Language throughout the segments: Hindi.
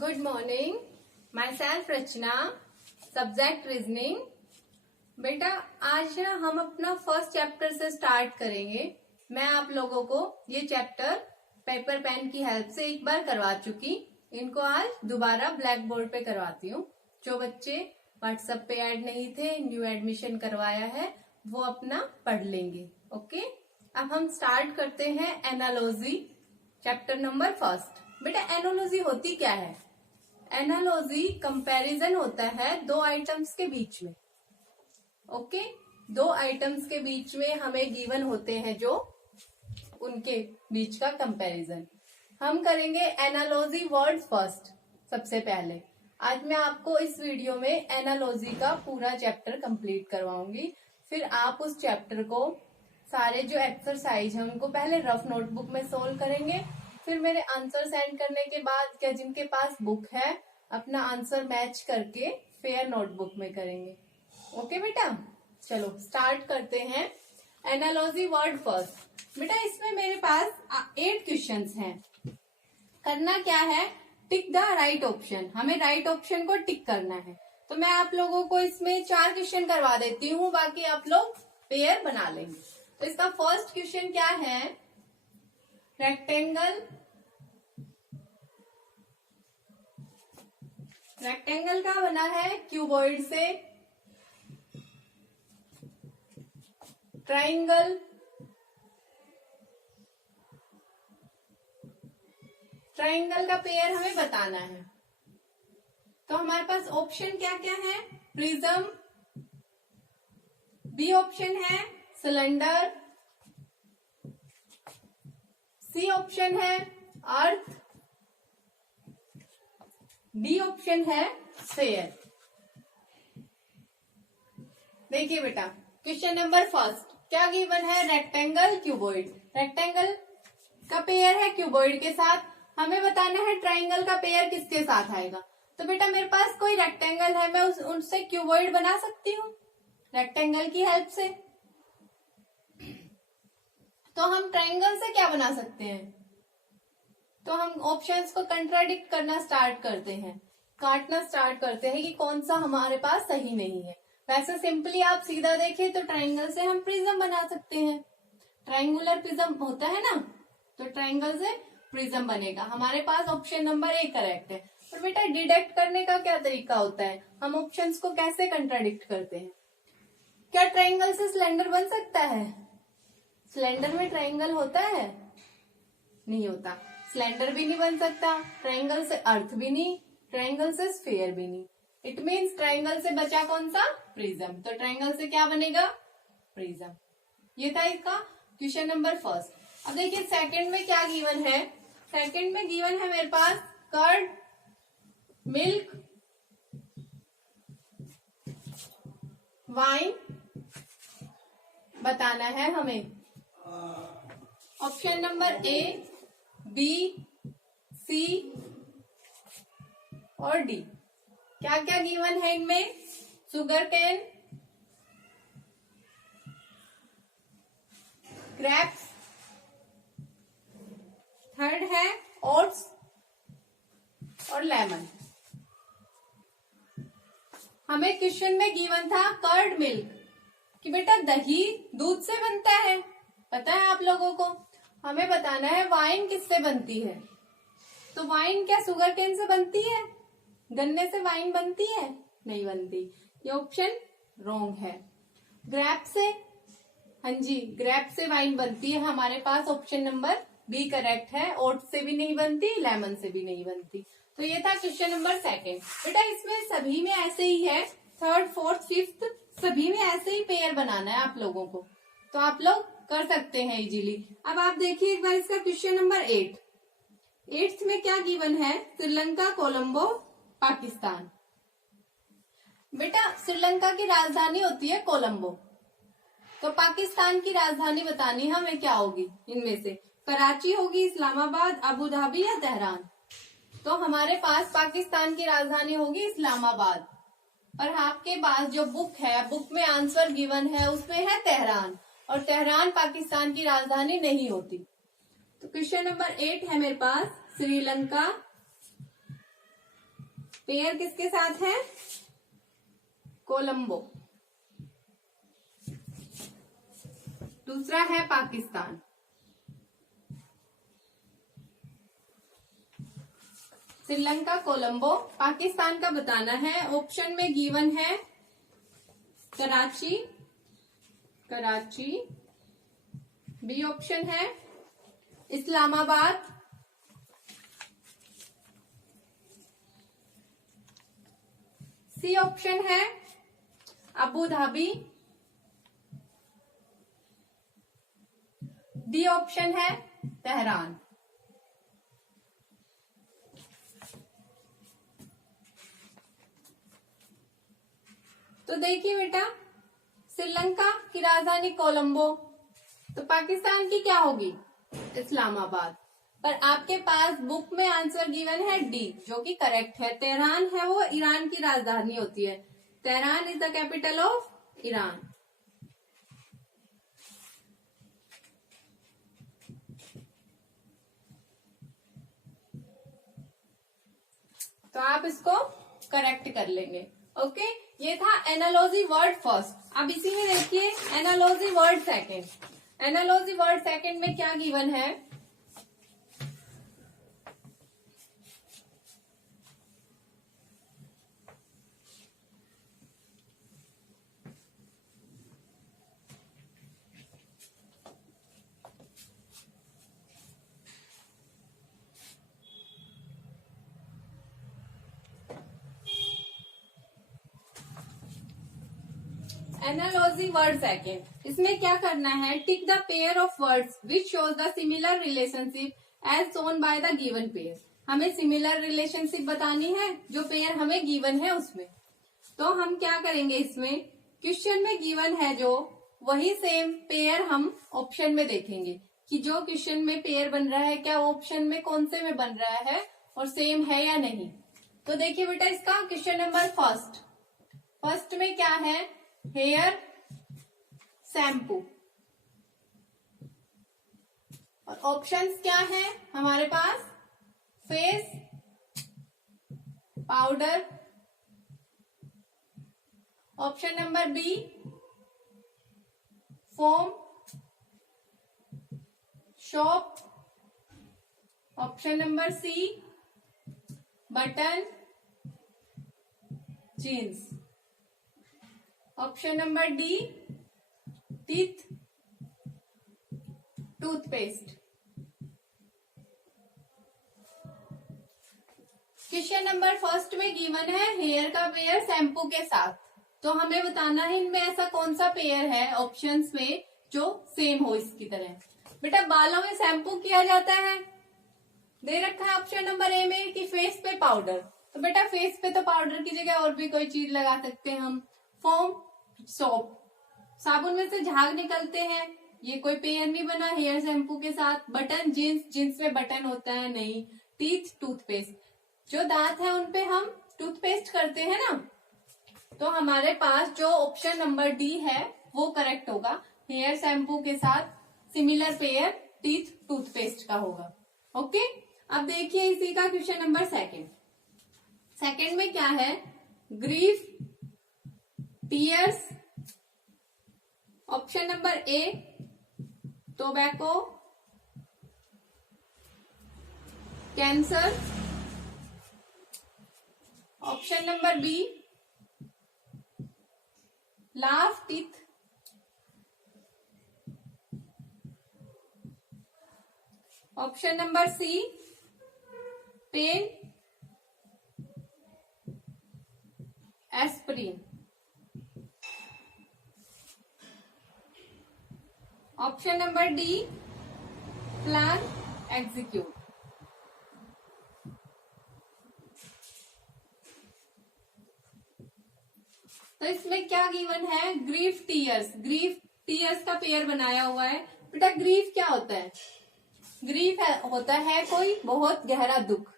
Good morning. Myself Rachna, subject reasoning. बेटा आज ना हम अपना फर्स्ट चैप्टर से स्टार्ट करेंगे। मैं आप लोगों को ये चैप्टर पेपर पेन की हेल्प से एक बार करवा चुकी, इनको आज दोबारा ब्लैक बोर्ड पे करवाती हूँ। जो बच्चे व्हाट्सएप पे ऐड नहीं थे, न्यू एडमिशन करवाया है, वो अपना पढ़ लेंगे। ओके, अब हम स्टार्ट करते हैं एनालॉजी, चैप्टर नंबर फर्स्ट। बेटा एनालॉजी होती क्या है? एनालॉजी कंपैरिजन होता है दो आइटम्स के बीच में। ओके, दो आइटम्स के बीच में हमें गिवन होते हैं जो उनके बीच का कंपैरिजन। हम करेंगे एनालॉजी वर्ड फर्स्ट। सबसे पहले आज मैं आपको इस वीडियो में एनालॉजी का पूरा चैप्टर कंप्लीट करवाऊंगी। फिर आप उस चैप्टर को सारे जो एक्सरसाइज है उनको पहले रफ नोटबुक में सोल्व करेंगे। फिर मेरे आंसर सेंड करने के बाद क्या जिनके पास बुक है अपना आंसर मैच करके फेयर नोटबुक में करेंगे। ओके बेटा, चलो स्टार्ट करते हैं एनालॉजी वर्ड फर्स्ट। बेटा इसमें मेरे पास 8 क्वेश्चंस हैं। करना क्या है? Tick the right option. हमें राइट ऑप्शन को टिक करना है। तो मैं आप लोगों को इसमें 4 क्वेश्चन करवा देती हूँ, बाकी आप लोग पेयर बना लेंगे। तो इसका फर्स्ट क्वेश्चन क्या है? रेक्टेंगल का बना है क्यूबॉइड से। ट्राइंगल, ट्राइंगल का पेयर हमें बताना है। तो हमारे पास ऑप्शन क्या क्या है? प्रिज्म, बी ऑप्शन है सिलेंडर, सी ऑप्शन है अर्थ, डी ऑप्शन है स्फीयर। देखिए बेटा क्वेश्चन नंबर फर्स्ट क्या गिवन है? Rectangle cuboid. रेक्टेंगल का पेयर है क्यूबॉइड के साथ। हमें बताना है ट्राइंगल का पेयर किसके साथ आएगा। तो बेटा मेरे पास कोई रेक्टेंगल है, मैं उनसे क्यूबॉइड बना सकती हूँ रेक्टेंगल की हेल्प से। तो हम ट्राइंगल से क्या बना सकते हैं? तो हम ऑप्शंस को कंट्राडिक्ट करना स्टार्ट करते हैं, काटना स्टार्ट करते हैं कि कौन सा हमारे पास सही नहीं है। वैसे सिंपली आप सीधा देखें तो ट्राइंगल से हम प्रिज्म बना सकते हैं। ट्राइंगुलर प्रिज्म होता है ना, तो ट्राइंगल से प्रिज्म बनेगा। हमारे पास ऑप्शन नंबर ए करेक्ट है। और बेटा डिडक्ट करने का क्या तरीका होता है? हम ऑप्शंस को कैसे कंट्राडिक्ट करते हैं? क्या ट्राइंगल से सिलेंडर बन सकता है? सिलेंडर में ट्राइंगल होता है? नहीं होता। सिलेंडर भी नहीं बन सकता, ट्राइंगल से अर्थ भी नहीं, ट्राइंगल से स्फीयर भी नहीं। इट मीन्स ट्राइंगल से बचा कौन सा? प्रिज्म। तो ट्राइंगल से क्या बनेगा? प्रिज्म। ये था इसका क्वेश्चन नंबर फर्स्ट। अब देखिए सेकंड में क्या गिवन है? सेकंड में गिवन है मेरे पास कर्ड, मिल्क, वाइन बताना है हमें। ऑप्शन नंबर ए, बी, सी और डी। क्या क्या गिवन है इनमें? शुगर केन, ग्रेप्स, थर्ड है ओट्स और लेमन। हमें क्वेश्चन में गिवन था कर्ड मिल्क कि बेटा दही दूध से बनता है, पता है आप लोगों को। हमें बताना है वाइन किससे बनती है। तो वाइन क्या शुगर केन से बनती है? गन्ने से वाइन बनती है? नहीं बनती। ये ऑप्शन रॉन्ग है। ग्रेप से, हाँ जी ग्रेप से वाइन बनती है। हमारे पास ऑप्शन नंबर बी करेक्ट है। ओट से भी नहीं बनती, लेमन से भी नहीं बनती। तो ये था क्वेश्चन नंबर सेकंड। बेटा इसमें सभी में ऐसे ही है, थर्ड फोर्थ फिफ्थ सभी में ऐसे ही पेयर बनाना है आप लोगों को। तो आप लोग कर सकते हैं इजीली। अब आप देखिए एक बार इसका क्वेश्चन नंबर 8। 8th में क्या गिवन है? श्रीलंका, कोलंबो, पाकिस्तान। बेटा श्रीलंका की राजधानी होती है कोलंबो, तो पाकिस्तान की राजधानी बतानी हमें क्या होगी इनमें से? कराची होगी, इस्लामाबाद, अबू धाबी या तेहरान। तो हमारे पास पाकिस्तान की राजधानी होगी इस्लामाबाद। और आपके पास जो बुक है, बुक में आंसर गिवन है उसमें है तेहरान, और तेहरान पाकिस्तान की राजधानी नहीं होती। तो क्वेश्चन नंबर 8 है मेरे पास श्रीलंका, पेयर किसके साथ है? कोलंबो। दूसरा है पाकिस्तान। श्रीलंका, कोलंबो। पाकिस्तान का बताना है। ऑप्शन में गिवन है कराची, कराची। बी ऑप्शन है इस्लामाबाद, सी ऑप्शन है अबू धाबी, डी ऑप्शन है तेहरान। तो देखिए बेटा, श्रीलंका की राजधानी कोलंबो, तो पाकिस्तान की क्या होगी? इस्लामाबाद। पर आपके पास बुक में आंसर गिवन है डी, जो कि करेक्ट है। तेहरान है वो ईरान की राजधानी होती है। Tehran is the capital of Iran. तो आप इसको करेक्ट कर लेंगे। ओके, ये था एनालॉजी वर्ड फर्स्ट। अब इसी में देखिए analogy word second. Analogy word second में क्या गिवन है? एनालॉजी वर्ड सेकंड, इसमें क्या करना है? Tick the pair of words which shows the similar relationship as shown by the given pair. हमें सिमिलर रिलेशनशिप बतानी है जो पेयर हमें गिवन है उसमें। तो हम क्या करेंगे? इसमें क्वेश्चन में गिवन है जो, वही सेम पेयर हम ऑप्शन में देखेंगे कि जो क्वेश्चन में पेयर बन रहा है क्या ऑप्शन में कौन से में बन रहा है और सेम है या नहीं। तो देखिए बेटा, इसका क्वेश्चन नंबर फर्स्ट में क्या है? Hair shampoo. और ऑप्शंस क्या है हमारे पास? Face powder, option number B foam shop, option number C button jeans, option number D teeth toothpaste. Question number first में गिवन है हेयर का पेयर शैम्पू के साथ। तो हमें बताना है इनमें ऐसा कौन सा पेयर है ऑप्शंस में जो सेम हो इसकी तरह। बेटा, बालों में शैम्पू किया जाता है, दे रखा है ऑप्शन नंबर ए में कि फेस पे पाउडर। तो बेटा, फेस पे तो पाउडर की जगह और भी कोई चीज लगा सकते हैं हम। फोम सोप, साबुन में से झाग निकलते हैं, ये कोई पेयर नहीं बना हेयर शैम्पू के साथ। बटन जीन्स, जीन्स में बटन होता है नहीं। टीथ टूथपेस्ट, जो दांत है उनपे हम टूथपेस्ट करते हैं ना। तो हमारे पास जो ऑप्शन नंबर डी है वो करेक्ट होगा। हेयर शैम्पू के साथ सिमिलर पेयर टीथ टूथपेस्ट का होगा। ओके, अब देखिए इसी का क्वेश्चन नंबर सेकंड में क्या है? Grief tears, option number A tobacco, cancer, option number B laugh teeth, option number C pain aspirin, option number D plan execute. तो इसमें क्या गिवन है? Grief tears. ग्रीफ टीयर्स का पेयर बनाया हुआ है। बेटा, ग्रीफ क्या होता है? ग्रीफ होता है कोई बहुत गहरा दुख।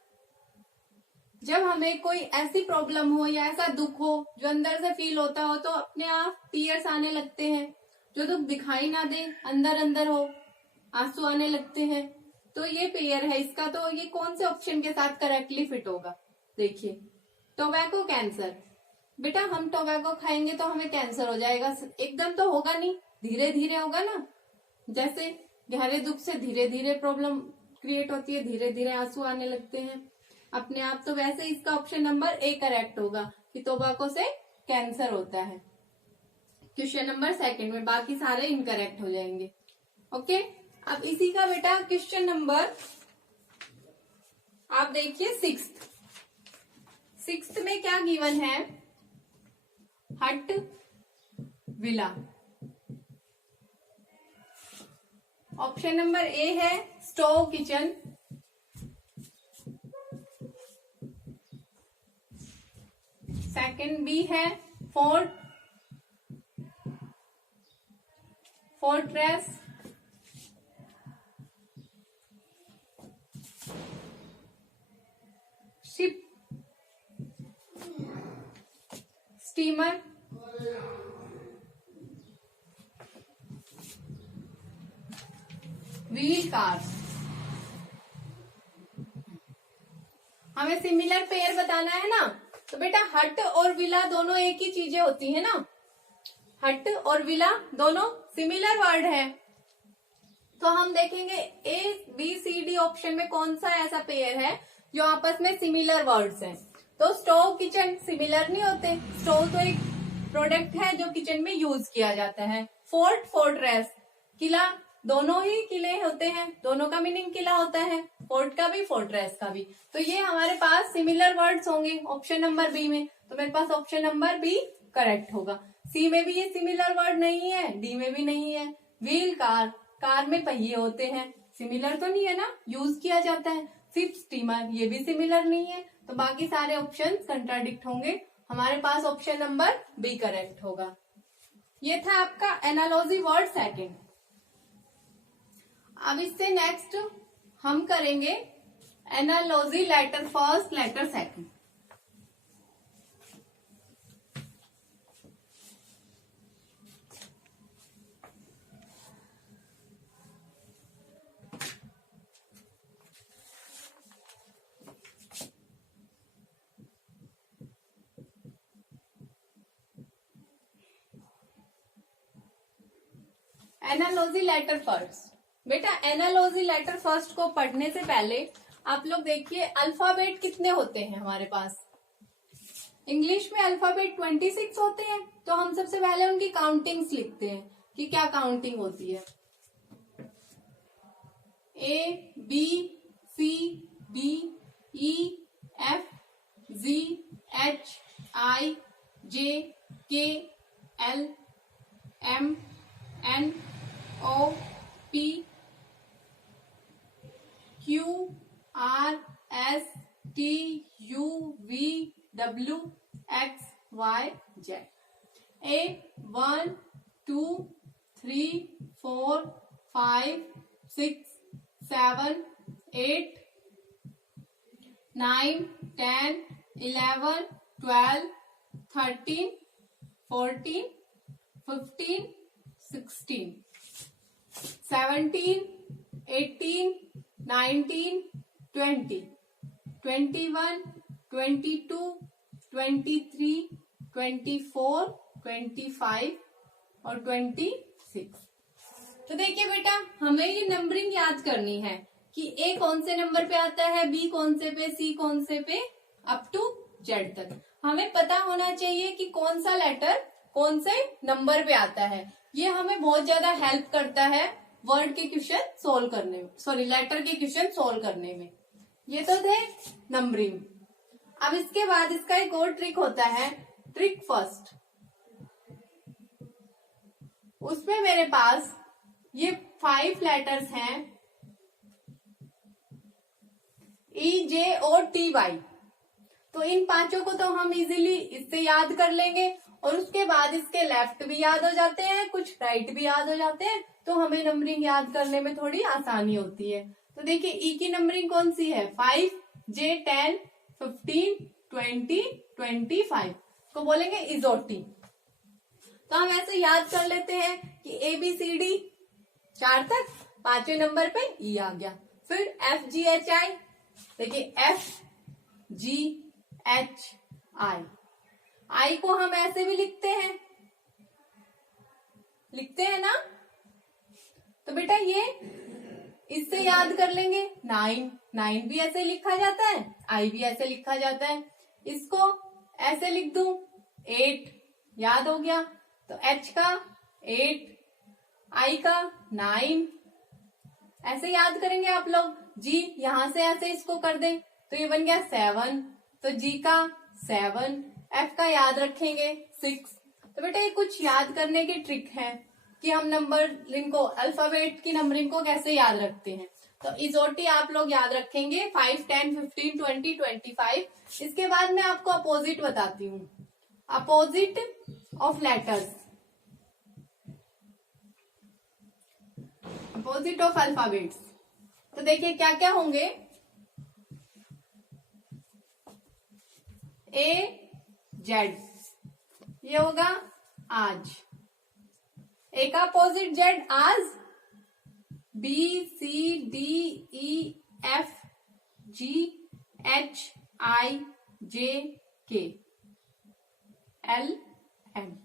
जब हमें कोई ऐसी प्रॉब्लम हो या ऐसा दुख हो जो अंदर से फील होता हो, तो अपने आप टीयर्स आने लगते हैं। जो दुख दिखाई ना दे, अंदर अंदर हो, आंसू आने लगते हैं। तो ये पेयर है इसका। तो ये कौन से ऑप्शन के साथ करेक्टली फिट होगा? देखिए, टोबैको कैंसर। बेटा हम टोबैको खाएंगे तो हमें कैंसर हो जाएगा, एकदम तो होगा नहीं, धीरे धीरे होगा ना। जैसे गहरे दुख से धीरे धीरे प्रॉब्लम क्रिएट होती है, धीरे धीरे आंसू आने लगते हैं अपने आप। तो वैसे इसका ऑप्शन नंबर ए करेक्ट होगा कि टोबैको से कैंसर होता है। क्वेश्चन नंबर सेकंड में बाकी सारे इनकरेक्ट हो जाएंगे। ओके, अब इसी का बेटा क्वेश्चन नंबर आप देखिए सिक्स्थ में क्या गिवन है, हट विला। ऑप्शन नंबर ए है स्टोव किचन, सेकंड बी है fortress, ship, steamer, wheel car. हमें सिमिलर पेयर बताना है ना, तो बेटा हट और विला दोनों एक ही चीजें होती है ना, हट और विला दोनों सिमिलर वर्ड है। तो हम देखेंगे A B C D option में कौन सा ऐसा पेयर है जो आपस में सिमिलर वर्ड्स हैं। तो स्टोव किचन सिमिलर नहीं होते, स्टोव तो एक प्रोडक्ट है जो किचन में यूज किया जाता है। फोर्ट्रेस किला, दोनों ही किले होते हैं, दोनों का मीनिंग किला होता है, फोर्ट का भी फोर्ट्रेस का भी। तो ये हमारे पास सिमिलर वर्ड्स होंगे ऑप्शन नंबर बी में, तो मेरे पास ऑप्शन नंबर बी करेक्ट होगा। सी में भी ये सिमिलर वर्ड नहीं है, डी में भी नहीं है। व्हील कार, कार में पहिए होते हैं, सिमिलर तो नहीं है ना, यूज किया जाता है। शिप स्टीमर, ये भी सिमिलर नहीं है। तो बाकी सारे ऑप्शन कंट्राडिक्ट होंगे, हमारे पास ऑप्शन नंबर बी करेक्ट होगा। ये था आपका एनालॉजी वर्ड सेकंड। अब इससे नेक्स्ट हम करेंगे analogy letter first letter second. Analogy letter first. बेटा एनालॉजी लेटर फर्स्ट को पढ़ने से पहले आप लोग देखिए अल्फाबेट कितने होते हैं हमारे पास। इंग्लिश में अल्फाबेट 26 होते हैं, तो हम सबसे पहले उनकी काउंटिंग्स लिखते हैं कि क्या काउंटिंग होती है। A B C D E F G H I J K L M N O P Q R S T U V W X Y Z. A 1 2 3 4 5 6 7 8 9 10 11 12 13 14 15 16 17 18 19 20 21 22 23 24 25 और 26। तो देखिए बेटा हमें ये नंबरिंग याद करनी है कि ए कौन से नंबर पे आता है, बी कौन से पे, सी कौन से पे, अप टू जेड तक। हमें पता होना चाहिए कि कौन सा लेटर कौन से नंबर पे आता है। ये हमें बहुत ज्यादा हेल्प करता है वर्ड के क्वेश्चन सोल्व करने में, सॉरी लेटर के क्वेश्चन सोल्व करने में। ये तो थे नंबरिंग। अब इसके बाद इसका एक और ट्रिक होता है, ट्रिक फर्स्ट। उसमें मेरे पास ये 5 लेटर्स हैं ई जे और टी वाई। तो इन पांचों को तो हम इजीली इससे याद कर लेंगे और उसके बाद इसके लेफ्ट भी याद हो जाते हैं, कुछ राइट भी याद हो जाते हैं, तो हमें नंबरिंग याद करने में थोड़ी आसानी होती है। तो देखिए ई की नंबरिंग कौन सी है, 5, जे 10, 15, 20, 25 को बोलेंगे इजोटी। तो हम ऐसे याद कर लेते हैं कि ए बी सी डी 4 तक, 5वें नंबर पे ई आ गया। फिर एफ जी एच आई, देखिए एफ जी एच आई को हम ऐसे भी लिखते हैं ना। तो बेटा ये इससे याद कर लेंगे। 9 भी ऐसे लिखा जाता है, आई भी ऐसे लिखा जाता है। इसको ऐसे लिख दूं 8, याद हो गया। तो एच का 8, आई का 9, ऐसे याद करेंगे आप लोग। जी यहां से ऐसे इसको कर दें तो ये बन गया 7, तो जी का 7, एफ का याद रखेंगे 6। तो बेटा ये कुछ याद करने की ट्रिक है कि हम नंबरिंग को, अल्फाबेट की नंबरिंग को कैसे याद रखते हैं। तो इजोटी आप लोग याद रखेंगे 5, 10, 15, 20, 25। इसके बाद मैं आपको अपोजिट बताती हूँ, opposite of letters, opposite of alphabets. तो देखिए क्या क्या होंगे। ए जेड, ये होगा आज। ए का अपोजिट जेड आज, B C D E F G H I J K L M.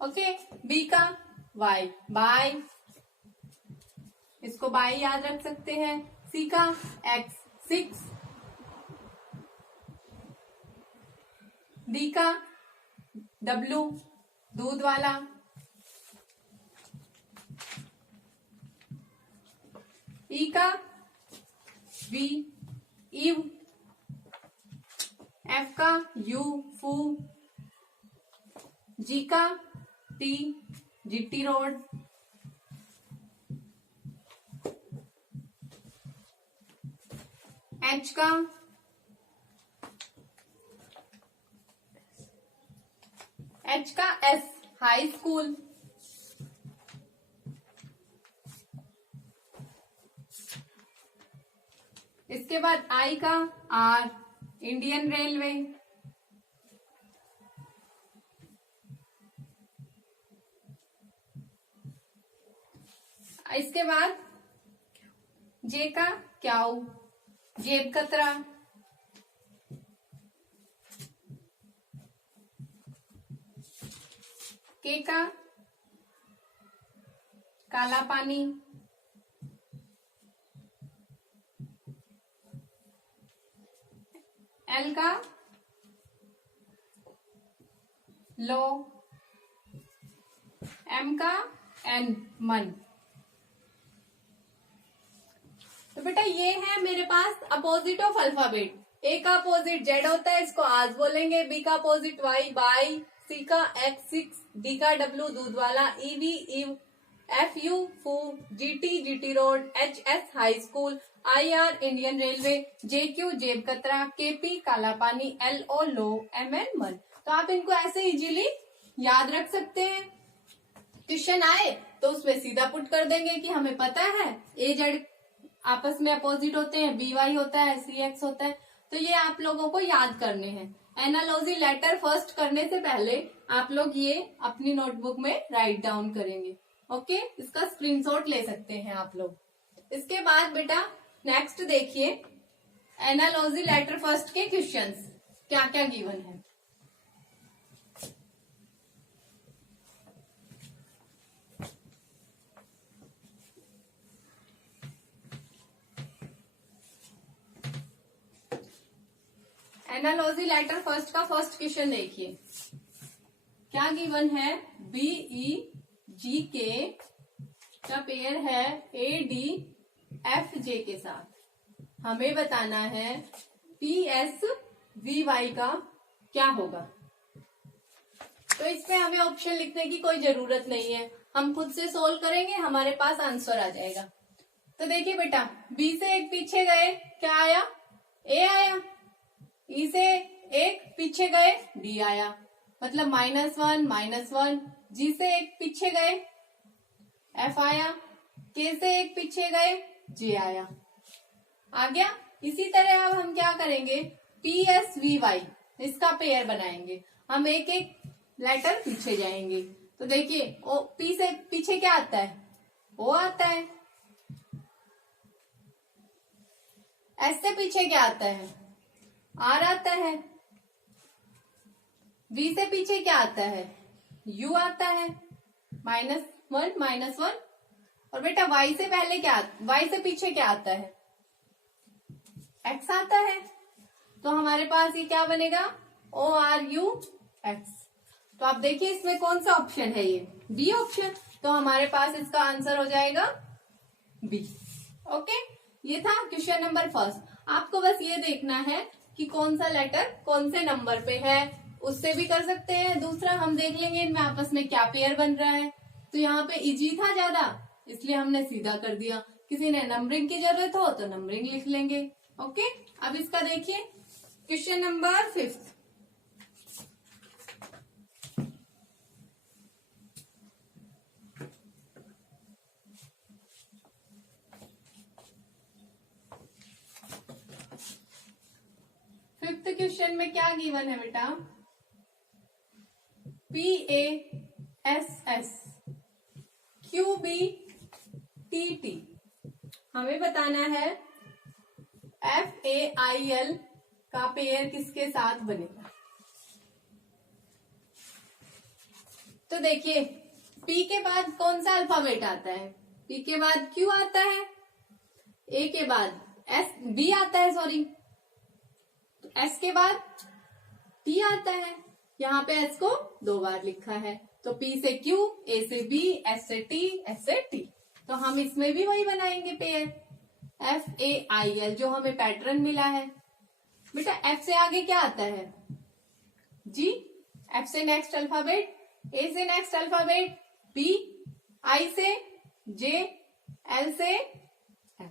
Okay, B का वाई, बाय, इसको बाय याद रख सकते हैं। सी का एक्स, 6। डी का डब्लू, दूध वाला। ई का वी, ईव। एफ का यू, फू। जी का टी, जीटी रोड। एच का एस, हाई स्कूल। इसके बाद आई का आर, इंडियन रेलवे। इसके बाद जे का क्याऊ, जेब कतरा। के का काला पानी। एल का लो। एम का एन, मन। तो बेटा ये है मेरे पास अपोजिट ऑफ अल्फाबेट। ए का अपोजिट जेड होता है, इसको आज बोलेंगे। बी का अपोजिट वाई, बाई। सी का एक्स, 6। डी का डब्लू, दूध वाला। EV, Eve. एफ यू, फू। GT, GT road. H S, high school. I R, Indian railway. J Q, जेब कतरा। के पी, काला पानी। L O, low. M N, मन। तो आप इनको ऐसे इजीली याद रख सकते हैं। क्वेश्चन आए तो उसमें सीधा पुट कर देंगे कि हमें पता है ए जेड आपस में अपोजिट होते हैं, बी वाई होता है, सी एक्स होता है। तो ये आप लोगों को याद करने हैं। एनालॉजी लेटर फर्स्ट करने से पहले आप लोग ये अपनी नोटबुक में राइट डाउन करेंगे। ओके, इसका स्क्रीनशॉट ले सकते हैं आप लोग। इसके बाद बेटा नेक्स्ट देखिए, एनालॉजी लेटर फर्स्ट के क्वेश्चंस क्या क्या गिवन है। एनालॉजी लेटर फर्स्ट का फर्स्ट क्वेश्चन देखिए, क्या गिवन है। बी ई जी के का पेयर है ए डी एफ जे के साथ। हमें बताना है पी एस वी वाई का क्या होगा। तो इसमें हमें ऑप्शन लिखने की कोई जरूरत नहीं है, हम खुद से सोल्व करेंगे, हमारे पास आंसर आ जाएगा। तो देखिए बेटा, बी से एक पीछे गए, क्या आया, ए आया। ई से एक पीछे गए, डी आया, मतलब -1 -1। जी से एक पीछे गए, एफ आया। के से एक पीछे गए, जे आया। आ गया। इसी तरह अब हम क्या करेंगे, पी एस वी वाई, इसका पेयर बनाएंगे। हम एक एक लेटर पीछे जाएंगे। तो देखिए, ओ पी से पीछे क्या आता है, ओ आता है। एस से पीछे क्या आता है, आर आता है। V से पीछे क्या आता है, U आता है, -1 -1। और बेटा Y से पहले क्या, Y से पीछे क्या आता है, X आता है। तो हमारे पास ये क्या बनेगा, ORUX। तो आप देखिए इसमें कौन सा ऑप्शन है, ये बी ऑप्शन। तो हमारे पास इसका आंसर हो जाएगा बी। ओके, ये था क्वेश्चन नंबर फर्स्ट। आपको बस ये देखना है कि कौन सा लेटर कौन से नंबर पे है, उससे भी कर सकते हैं। दूसरा हम देख लेंगे इनमें आपस में क्या पेयर बन रहा है। तो यहाँ पे इजी था ज्यादा, इसलिए हमने सीधा कर दिया। किसी ने नंबरिंग की जरूरत हो तो नंबरिंग लिख लेंगे। ओके, अब इसका देखिए क्वेश्चन नंबर 5। फिफ्थ क्वेश्चन में क्या गिवन है बेटा, PASS QBTT। हमें बताना है FAIL का पेयर किसके साथ बनेगा। तो देखिए P के बाद कौन सा अल्फाबेट आता है, P के बाद Q आता है, A के बाद B आता है, सॉरी, S के बाद T आता है। यहाँ पे S को 2 बार लिखा है, तो P से Q, A से B, S से T, S से T। तो हम इसमें भी वही बनाएंगे पेयर, FAIL जो हमें पैटर्न मिला है। बेटा F से आगे क्या आता है, G, F से नेक्स्ट अल्फाबेट, A से नेक्स्ट अल्फाबेट P, I से J, L से M।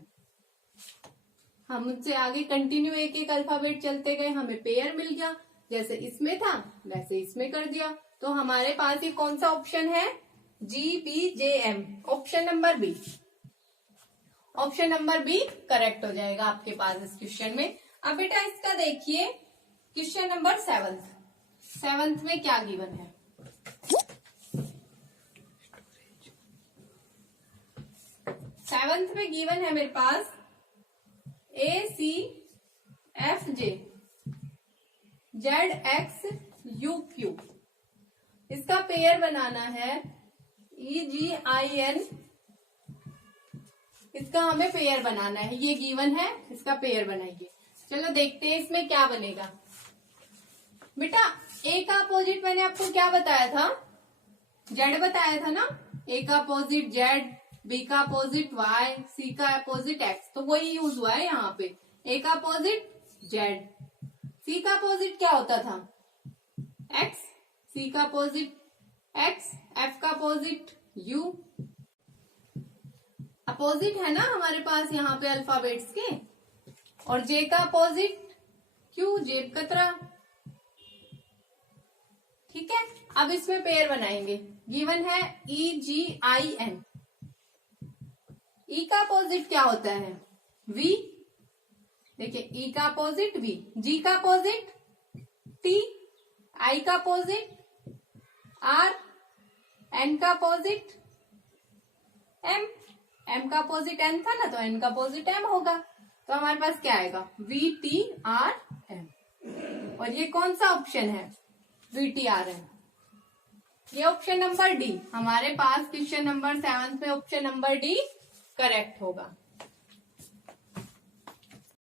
हम उससे आगे कंटिन्यू एक एक अल्फाबेट चलते गए, हमें पेयर मिल गया। जैसे इसमें था वैसे इसमें कर दिया। तो हमारे पास ये कौन सा ऑप्शन है, GBJM, option number B. Option number B correct हो जाएगा आपके पास इस क्वेश्चन में। अब बेटा इसका देखिए क्वेश्चन नंबर 7 में क्या गिवन है। सेवंथ में गिवन है मेरे पास ACFJ ZXUQ। इसका पेयर बनाना है EGIN। इसका हमें पेयर बनाना है, ये गिवन है, इसका पेयर बनाइए। चलो देखते हैं इसमें क्या बनेगा। बेटा A का अपोजिट मैंने आपको क्या बताया था, Z बताया था ना। A का अपोजिट Z, B का अपोजिट Y, C का अपोजिट X। तो वही यूज हुआ है यहाँ पे। A का अपोजिट Z, C का अपोजिट क्या होता था X, C का अपोजिट X, F का अपोजिट U। अपोजिट है ना हमारे पास यहाँ पे अल्फाबेट्स के। और J का अपोजिट Q, जेब कतरा। ठीक है, अब इसमें पेयर बनाएंगे। गिवन है EGIN। E का अपोजिट क्या होता है, V। देखिए E का अपोजिट V, G का अपोजिट T, I का अपोजिट R, N का अपोजिट M। M का अपोजिट N था ना, तो N का अपोजिट M होगा। तो हमारे पास क्या आएगा, VTRM। और ये कौन सा ऑप्शन है, VTRM। ये ऑप्शन नंबर डी हमारे पास क्वेश्चन नंबर 7 में ऑप्शन नंबर डी करेक्ट होगा।